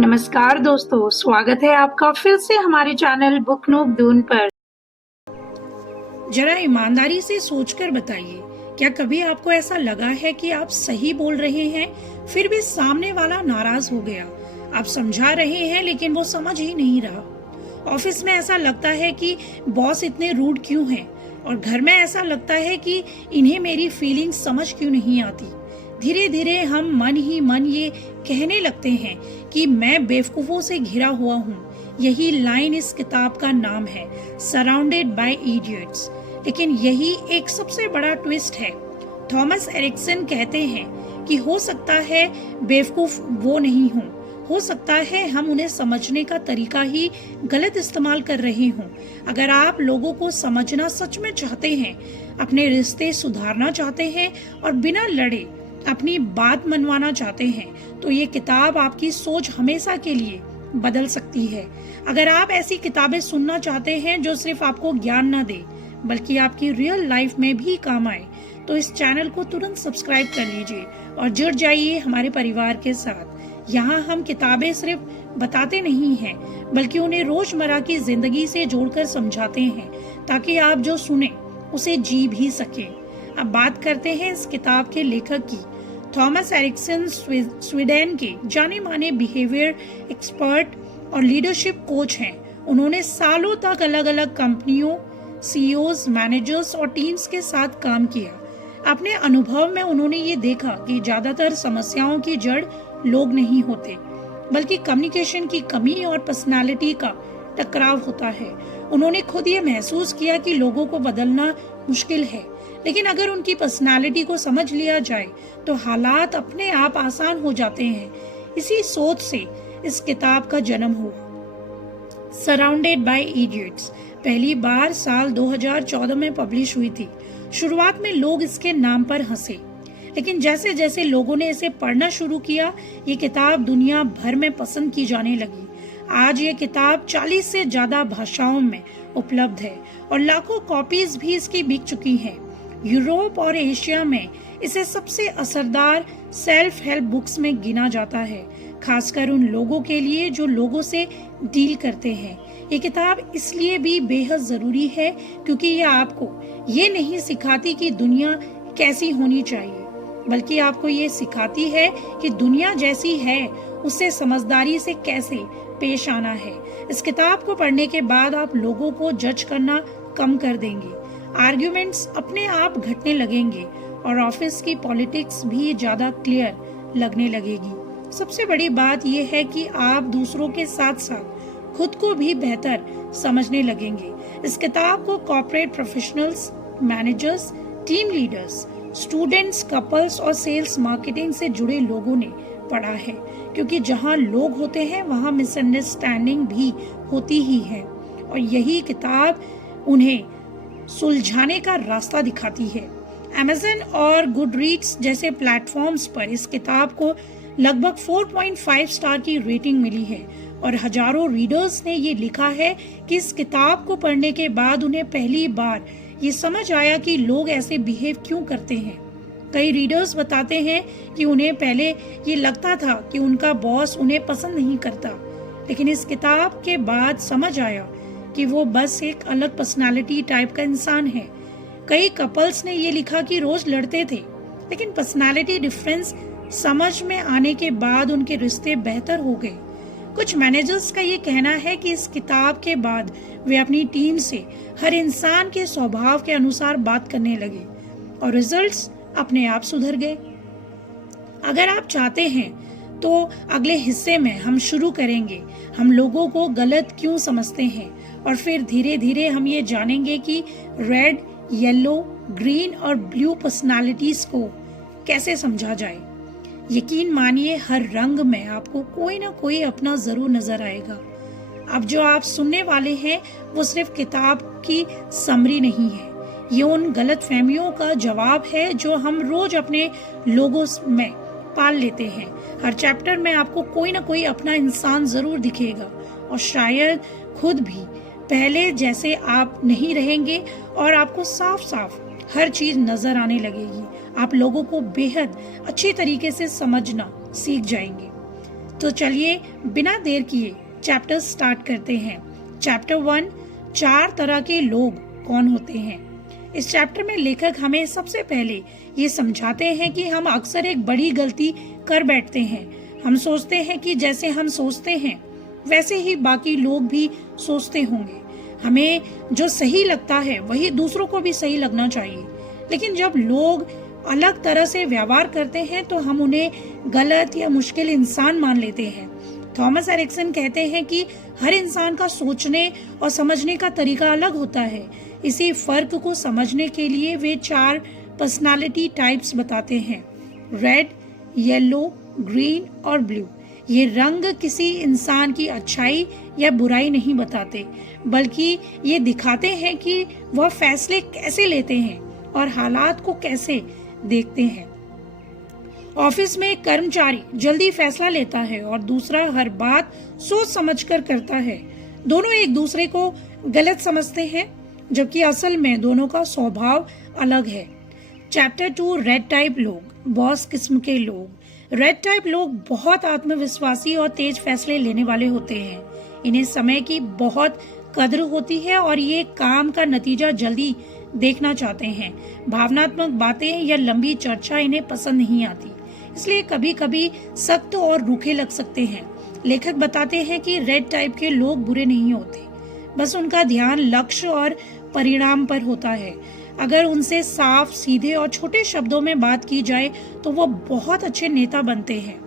नमस्कार दोस्तों, स्वागत है आपका फिर से हमारे चैनल बुक नूक दून पर। जरा ईमानदारी से सोचकर बताइए, क्या कभी आपको ऐसा लगा है कि आप सही बोल रहे हैं फिर भी सामने वाला नाराज हो गया? आप समझा रहे हैं लेकिन वो समझ ही नहीं रहा। ऑफिस में ऐसा लगता है कि बॉस इतने रूड क्यों हैं, और घर में ऐसा लगता है कि इन्हें मेरी फीलिंग्स समझ क्यों नहीं आती। धीरे धीरे हम मन ही मन ये कहने लगते हैं कि मैं बेवकूफों से घिरा हुआ हूँ। यही लाइन इस किताब का नाम है, सराउंडेड बाय इडियट्स। लेकिन यही एक सबसे बड़ा ट्विस्ट है। थॉमस एरिक्सन कहते हैं कि हो सकता है बेवकूफ वो नहीं हो सकता है हम उन्हें समझने का तरीका ही गलत इस्तेमाल कर रहे हों। अगर आप लोगों को समझना सच में चाहते हैं, अपने रिश्ते सुधारना चाहते हैं और बिना लड़े अपनी बात मनवाना चाहते हैं, तो ये किताब आपकी सोच हमेशा के लिए बदल सकती है। अगर आप ऐसी किताबें सुनना चाहते हैं जो सिर्फ आपको ज्ञान न दे बल्कि आपकी रियल लाइफ में भी काम आए, तो इस चैनल को तुरंत सब्सक्राइब कर लीजिए और जुड़ जाइए हमारे परिवार के साथ। यहाँ हम किताबें सिर्फ बताते नहीं हैं बल्कि उन्हें रोजमर्रा की जिंदगी से जोड़कर समझाते हैं, ताकि आप जो सुने उसे जी भी सके। अब बात करते हैं इस किताब के लेखक की। थॉमस एरिक्सन स्वीडन के जाने माने बिहेवियर एक्सपर्ट और लीडरशिप कोच हैं। उन्होंने सालों तक अलग अलग कंपनियों, सीईओज, मैनेजर्स और टीम्स के साथ काम किया। अपने अनुभव में उन्होंने ये देखा कि ज्यादातर समस्याओं की जड़ लोग नहीं होते बल्कि कम्युनिकेशन की कमी और पर्सनालिटी का टकराव होता है। उन्होंने खुद ये महसूस किया कि लोगों को बदलना मुश्किल है, लेकिन अगर उनकी पर्सनालिटी को समझ लिया जाए तो हालात अपने आप आसान हो जाते हैं। इसी सोच से इस किताब का जन्म हुआ। सराउंडेड बाय इडियट्स पहली बार साल 2014 में पब्लिश हुई थी। शुरुआत में लोग इसके नाम पर हंसे, लेकिन जैसे जैसे लोगों ने इसे पढ़ना शुरू किया, ये किताब दुनिया भर में पसंद की जाने लगी। आज ये किताब 40 से ज्यादा भाषाओं में उपलब्ध है और लाखों कॉपीज भी इसकी बिक चुकी हैं। यूरोप और एशिया में इसे सबसे असरदार सेल्फ हेल्प बुक्स में गिना जाता है, खासकर उन लोगों के लिए जो लोगों से डील करते हैं। ये किताब इसलिए भी बेहद जरूरी है क्योंकि ये आपको ये नहीं सिखाती कि दुनिया कैसी होनी चाहिए, बल्कि आपको ये सिखाती है कि दुनिया जैसी है उससे समझदारी से कैसे पेश आना है। इस किताब को पढ़ने के बाद आप लोगों को जज करना कम कर देंगे, आर्ग्यूमेंट्स अपने आप घटने लगेंगे और ऑफिस की पॉलिटिक्स भी ज्यादा क्लियर लगने लगेगी। सबसे बड़ी बात यह है कि आप दूसरों के साथ साथ खुद को भी बेहतर समझने लगेंगे। इस किताब को corporate professionals, managers, team leaders, students, couples और सेल्स मार्केटिंग से जुड़े लोगों ने पढ़ा है, क्योंकि जहां लोग होते हैं वहां मिसअंडरस्टैंडिंग भी होती ही है, और यही किताब उन्हें सुलझाने का रास्ता दिखाती है। Amazon और गुडरीड्स जैसे प्लेटफॉर्म्स पर इस किताब को लगभग 4.5 स्टार की रेटिंग मिली है और हजारों रीडर्स ने ये लिखा है कि इस किताब को पढ़ने के बाद उन्हें पहली बार ये समझ आया कि लोग ऐसे बिहेव क्यों करते हैं। कई रीडर्स बताते हैं कि उन्हें पहले ये लगता था कि उनका बॉस उन्हें पसंद नहीं करता, लेकिन इस किताब के बाद समझ आया कि वो बस एक अलग पर्सनालिटी टाइप का इंसान है। कई कपल्स ने ये लिखा कि रोज लड़ते थे, लेकिन पर्सनालिटी डिफरेंस समझ में आने के बाद उनके रिश्ते बेहतर हो गए। कुछ मैनेजर्स का ये कहना है कि इस किताब के बाद वे अपनी टीम से हर इंसान के स्वभाव के अनुसार बात करने लगे और रिजल्ट्स अपने आप सुधर गए। अगर आप चाहते हैं तो अगले हिस्से में हम शुरू करेंगे हम लोगों को गलत क्यों समझते हैं, और फिर धीरे धीरे हम ये जानेंगे कि रेड, येलो, ग्रीन और ब्लू पर्सनालिटीज को कैसे समझा जाए। यकीन मानिए हर रंग में आपको कोई ना कोई अपना जरूर नजर आएगा। अब जो आप सुनने वाले हैं वो सिर्फ किताब की समरी नहीं है, ये उन गलत फहमियों का जवाब है जो हम रोज अपने लोगों में पाल लेते हैं। हर चैप्टर में आपको कोई ना कोई अपना इंसान जरूर दिखेगा और शायद खुद भी पहले जैसे आप नहीं रहेंगे और आपको साफ साफ हर चीज नजर आने लगेगी। आप लोगों को बेहद अच्छी तरीके से समझना सीख जाएंगे। तो चलिए बिना देर किए चैप्टर स्टार्ट करते हैं। चैप्टर 1, 4 तरह के लोग कौन होते हैं। इस चैप्टर में लेखक हमें सबसे पहले ये समझाते हैं कि हम अक्सर एक बड़ी गलती कर बैठते हैं। हम सोचते हैं कि जैसे हम सोचते हैं वैसे ही बाकी लोग भी सोचते होंगे। हमें जो सही लगता है वही दूसरों को भी सही लगना चाहिए। लेकिन जब लोग अलग तरह से व्यवहार करते हैं तो हम उन्हें गलत या मुश्किल इंसान मान लेते हैं। थॉमस एरिक्सन कहते हैं कि हर इंसान का सोचने और समझने का तरीका अलग होता है। इसी फर्क को समझने के लिए वे 4 पर्सनालिटी टाइप्स बताते हैं, रेड, येलो, ग्रीन और ब्लू। ये रंग किसी इंसान की अच्छाई या बुराई नहीं बताते, बल्कि ये दिखाते हैं कि वह फैसले कैसे लेते हैं और हालात को कैसे देखते हैं। ऑफिस में एक कर्मचारी जल्दी फैसला लेता है और दूसरा हर बात सोच समझकर करता है। दोनों एक दूसरे को गलत समझते हैं, जबकि असल में दोनों का स्वभाव अलग है। चैप्टर 2, रेड टाइप लोग, बॉस किस्म के लोग। रेड टाइप लोग बहुत आत्मविश्वासी और तेज फैसले लेने वाले होते हैं। इन्हें समय की बहुत कद्र होती है और ये काम का नतीजा जल्दी देखना चाहते हैं। भावनात्मक बातें या लंबी चर्चा इन्हें पसंद नहीं आती, इसलिए कभी कभी सख्त और रूखे लग सकते हैं। लेखक बताते हैं कि रेड टाइप के लोग बुरे नहीं होते, बस उनका ध्यान लक्ष्य और परिणाम पर होता है। अगर उनसे साफ, सीधे और छोटे शब्दों में बात की जाए तो वो बहुत अच्छे नेता बनते हैं।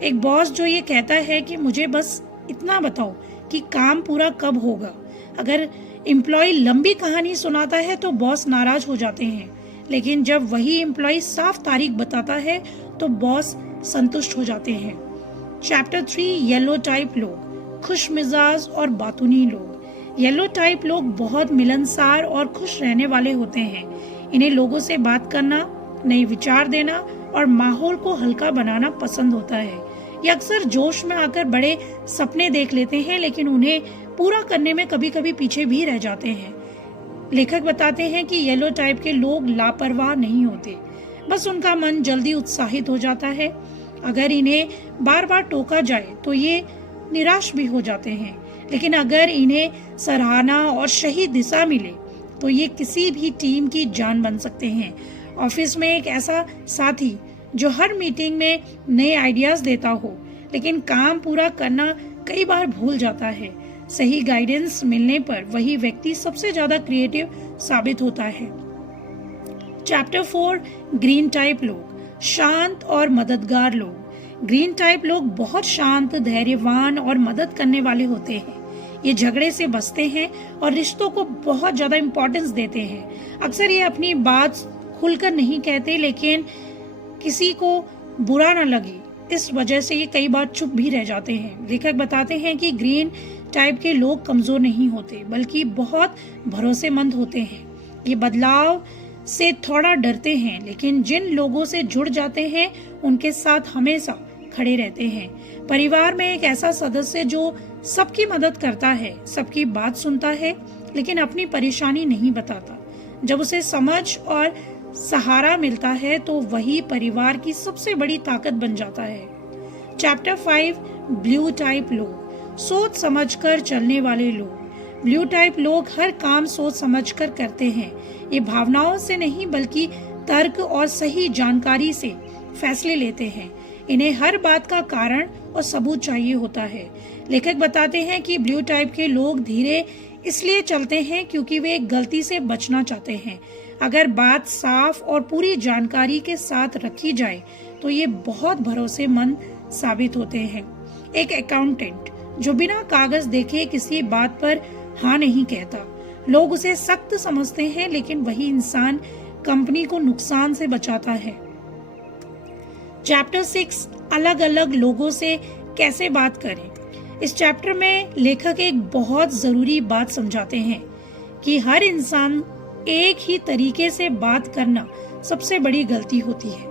एक बॉस जो ये कहता है कि मुझे बस इतना बताओ कि काम पूरा कब होगा। अगर एम्प्लॉय लंबी कहानी सुनाता है तो बॉस नाराज हो जाते हैं, लेकिन जब वही एम्प्लॉय साफ तारीख बताता है तो बॉस संतुष्ट हो जाते हैं। चैप्टर 3, येलो टाइप लोग, खुश मिजाज और बातूनी लोग। येलो टाइप लोग बहुत मिलनसार और खुश रहने वाले होते हैं। इन्हें लोगों से बात करना, नए विचार देना और माहौल को हल्का बनाना पसंद होता है। ये अक्सर जोश में आकर बड़े सपने देख लेते हैं, लेकिन उन्हें पूरा करने में कभी कभी पीछे भी रह जाते हैं। लेखक बताते हैं कि येलो टाइप के लोग लापरवाह नहीं होते, बस उनका मन जल्दी उत्साहित हो जाता है। अगर इन्हें बार बार टोका जाए तो ये निराश भी हो जाते हैं, लेकिन अगर इन्हें सराहना और सही दिशा मिले तो ये किसी भी टीम की जान बन सकते हैं। ऑफिस में एक ऐसा साथी जो हर मीटिंग में नए आइडियाज देता हो, लेकिन काम पूरा करना कई बार भूल जाता है। सही गाइडेंस मिलने पर वही व्यक्ति सबसे ज्यादा क्रिएटिव साबित होता है। चैप्टर 4, ग्रीन टाइप लोग, शांत और मददगार लोग। ग्रीन टाइप लोग बहुत शांत, धैर्यवान और मदद करने वाले होते हैं। ये झगड़े से बचते हैं और रिश्तों को बहुत ज्यादा इम्पोर्टेंस देते हैं। अक्सर ये अपनी बात खुलकर नहीं कहते, लेकिन किसी को बुरा न लगे इस वजह से ये कई बार चुप भी रह जाते हैं। लेखक बताते हैं कि ग्रीन टाइप के लोग कमजोर नहीं होते, बल्कि बहुत भरोसेमंद होते हैं। ये बदलाव से थोड़ा डरते हैं, लेकिन जिन लोगों से जुड़ जाते हैं उनके साथ हमेशा खड़े रहते हैं। परिवार में एक ऐसा सदस्य जो सबकी मदद करता है, सबकी बात सुनता है, लेकिन अपनी परेशानी नहीं बताता। जब उसे समझ और सहारा मिलता है तो वही परिवार की सबसे बड़ी ताकत बन जाता है। चैप्टर 5, ब्लू टाइप लोग, सोच समझकर चलने वाले लोग। ब्लू टाइप लोग हर काम सोच समझकर करते हैं। ये भावनाओं से नहीं बल्कि तर्क और सही जानकारी से फैसले लेते हैं। इन्हें हर बात का कारण और सबूत चाहिए होता है। लेखक बताते हैं कि ब्लू टाइप के लोग धीरे इसलिए चलते हैं क्योंकि वे गलती से बचना चाहते हैं। अगर बात साफ और पूरी जानकारी के साथ रखी जाए तो ये बहुत भरोसेमंद साबित होते हैं। एक अकाउंटेंट जो बिना कागज देखे किसी बात पर हाँ नहीं कहता। लोग उसे सख्त समझते हैं, लेकिन वही इंसान कंपनी को नुकसान से बचाता है। चैप्टर 6, अलग अलग लोगों से कैसे बात करें। इस चैप्टर में लेखक एक बहुत जरूरी बात समझाते हैं कि हर इंसान एक ही तरीके से बात करना सबसे बड़ी गलती होती है,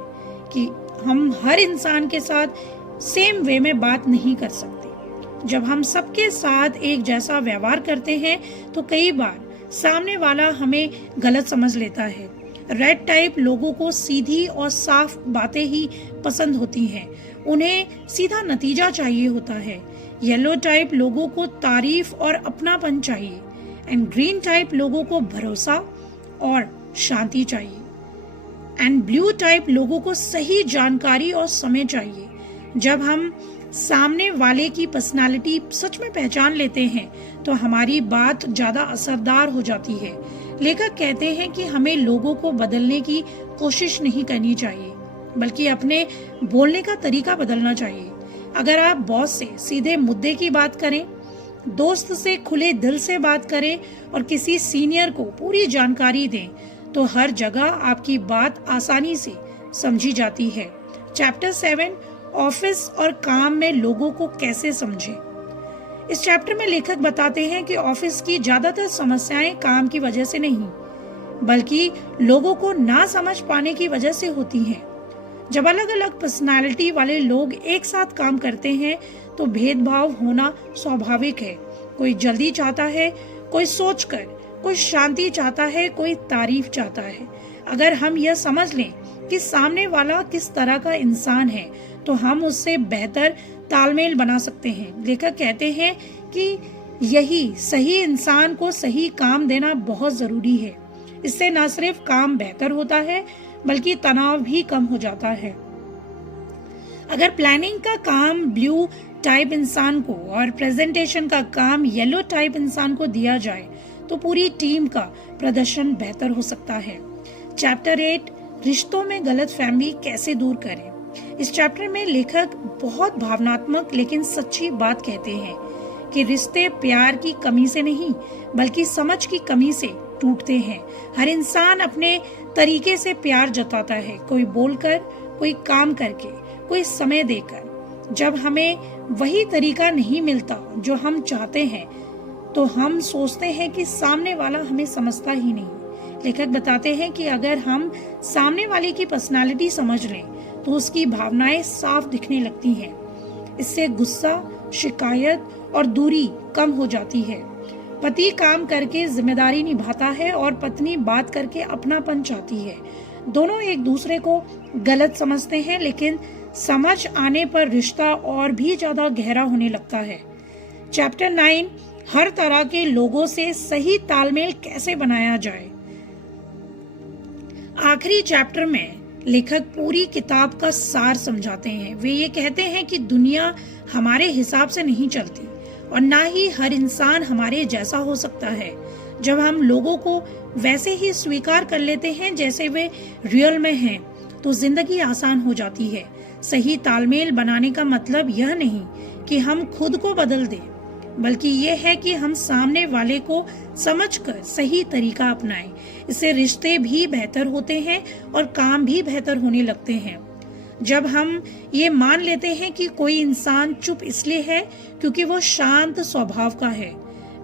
कि हम हर इंसान के साथ सेम वे में बात नहीं कर सकते। जब हम सबके साथ एक जैसा व्यवहार करते हैं तो कई बार सामने वाला हमें गलत समझ लेता है। रेड टाइप लोगों को सीधी और साफ बातें ही पसंद होती हैं, उन्हें सीधा नतीजा चाहिए होता है। येलो टाइप लोगों को तारीफ और अपनापन चाहिए एंड ग्रीन टाइप लोगों को भरोसा और शांति चाहिए एंड ब्लू टाइप लोगों को सही जानकारी और समय चाहिए। जब हम सामने वाले की पर्सनालिटी सच में पहचान लेते हैं तो हमारी बात ज्यादा असरदार हो जाती है। लेखक कहते हैं कि हमें लोगों को बदलने की कोशिश नहीं करनी चाहिए, बल्कि अपने बोलने का तरीका बदलना चाहिए। अगर आप बॉस से सीधे मुद्दे की बात करें, दोस्त से खुले दिल से बात करें और किसी सीनियर को पूरी जानकारी दें, तो हर जगह आपकी बात आसानी से समझी जाती है। चैप्टर 7 ऑफिस और काम में लोगों को कैसे समझें। इस चैप्टर में लेखक बताते हैं कि ऑफिस की ज्यादातर समस्याएं काम की वजह से नहीं, बल्कि लोगों को ना समझ पाने की वजह से होती हैं। जब अलग अलग पर्सनालिटी वाले लोग एक साथ काम करते हैं तो भेदभाव होना स्वाभाविक है। कोई जल्दी चाहता है, कोई सोचकर, कोई शांति चाहता है, कोई तारीफ चाहता है। अगर हम यह समझ लें कि सामने वाला किस तरह का इंसान है तो हम उससे बेहतर तालमेल बना सकते हैं। लेखक कहते हैं कि यही सही इंसान को सही काम देना बहुत जरूरी है। इससे न सिर्फ काम बेहतर होता है बल्कि तनाव भी कम हो जाता है। अगर प्लानिंग का काम ब्लू टाइप इंसान को और प्रेजेंटेशन का काम येलो टाइप इंसान को दिया जाए तो पूरी टीम का प्रदर्शन बेहतर हो सकता है। चैप्टर 8 रिश्तों में गलतफहमी कैसे दूर करें। इस चैप्टर में लेखक बहुत भावनात्मक लेकिन सच्ची बात कहते हैं कि रिश्ते प्यार की कमी से नहीं बल्कि समझ की कमी से टूटते हैं। हर इंसान अपने तरीके से प्यार जताता है, कोई बोलकर, कोई काम करके, कोई समय देकर। जब हमें वही तरीका नहीं मिलता जो हम चाहते हैं तो हम सोचते हैं कि सामने वाला हमें समझता ही नहीं। लेखक बताते हैं कि अगर हम सामने वाले की पर्सनालिटी समझ लें तो उसकी भावनाएं साफ दिखने लगती हैं। इससे गुस्सा, शिकायत और दूरी कम हो जाती है। पति काम करके जिम्मेदारी निभाता है और पत्नी बात करके अपनापन चाहती है। दोनों एक दूसरे को गलत समझते हैं, लेकिन समझ आने पर रिश्ता और भी ज्यादा गहरा होने लगता है। चैप्टर 9 हर तरह के लोगों से सही तालमेल कैसे बनाया जाए। आखिरी चैप्टर में लेखक पूरी किताब का सार समझाते हैं। वे ये कहते हैं कि दुनिया हमारे हिसाब से नहीं चलती और ना ही हर इंसान हमारे जैसा हो सकता है। जब हम लोगों को वैसे ही स्वीकार कर लेते हैं जैसे वे रियल में हैं, तो जिंदगी आसान हो जाती है। सही तालमेल बनाने का मतलब यह नहीं कि हम खुद को बदल दें, बल्कि ये है कि हम सामने वाले को समझकर सही तरीका अपनाएं। इससे रिश्ते भी बेहतर होते हैं और काम भी बेहतर होने लगते हैं। जब हम ये मान लेते हैं कि कोई इंसान चुप इसलिए है क्योंकि वो शांत स्वभाव का है,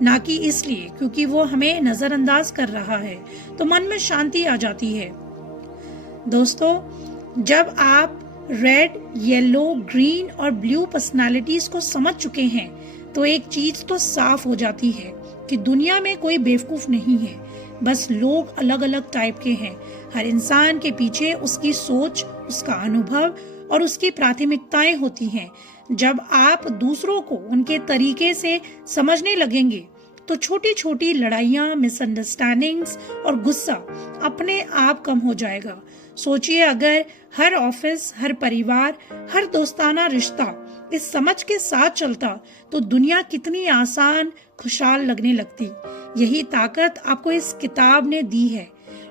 ना कि इसलिए क्योंकि वो हमें नजरअंदाज कर रहा है, तो मन में शांति आ जाती है। दोस्तों, जब आप रेड, येलो, ग्रीन और ब्लू पर्सनालिटीज को समझ चुके हैं तो एक चीज तो साफ हो जाती है कि दुनिया में कोई बेवकूफ नहीं है, बस लोग अलग अलग टाइप के हैं। हर इंसान के पीछे उसकी सोच, उसका अनुभव और उसकी प्राथमिकताएं होती हैं। जब आप दूसरों को उनके तरीके से समझने लगेंगे तो छोटी छोटी लड़ाइयां, मिसअंडरस्टैंडिंग्स और गुस्सा अपने आप कम हो जाएगा। सोचिए, अगर हर ऑफिस, हर परिवार, हर दोस्ताना रिश्ता इस समझ के साथ चलता तो दुनिया कितनी आसान, खुशहाल लगने लगती। यही ताकत आपको इस किताब ने दी है।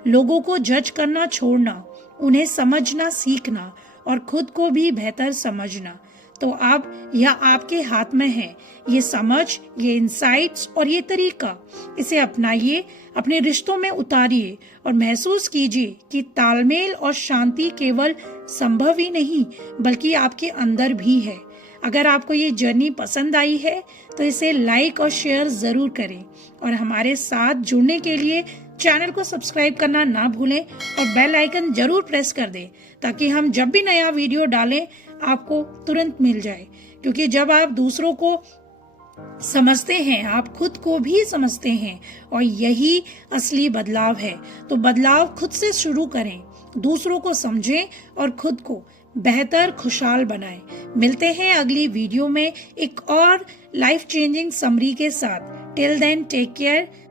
लोगों को जज करना छोड़ना, उन्हें समझना सीखना और खुद को भी बेहतर समझना। तो अब यह आपके हाथ में है। ये समझ, ये इंसाइट्स और ये तरीका, इसे अपनाइए, अपने रिश्तों में उतारिए और महसूस कीजिए कि तालमेल और शांति केवल संभव ही नहीं बल्कि आपके अंदर भी है। अगर आपको ये जर्नी पसंद आई है तो इसे लाइक और शेयर जरूर करें और हमारे साथ जुड़ने के लिए चैनल को सब्सक्राइब करना ना भूलें और बेल आइकन जरूर प्रेस कर दें ताकि हम जब भी नया वीडियो डालें आपको तुरंत मिल जाए। क्योंकि जब आप दूसरों को समझते हैं, आप खुद को भी समझते हैं और यही असली बदलाव है। तो बदलाव खुद से शुरू करें, दूसरों को समझें और खुद को बेहतर खुशहाल बनाएं। मिलते हैं अगली वीडियो में एक और लाइफ चेंजिंग समरी के साथ। Till then take care.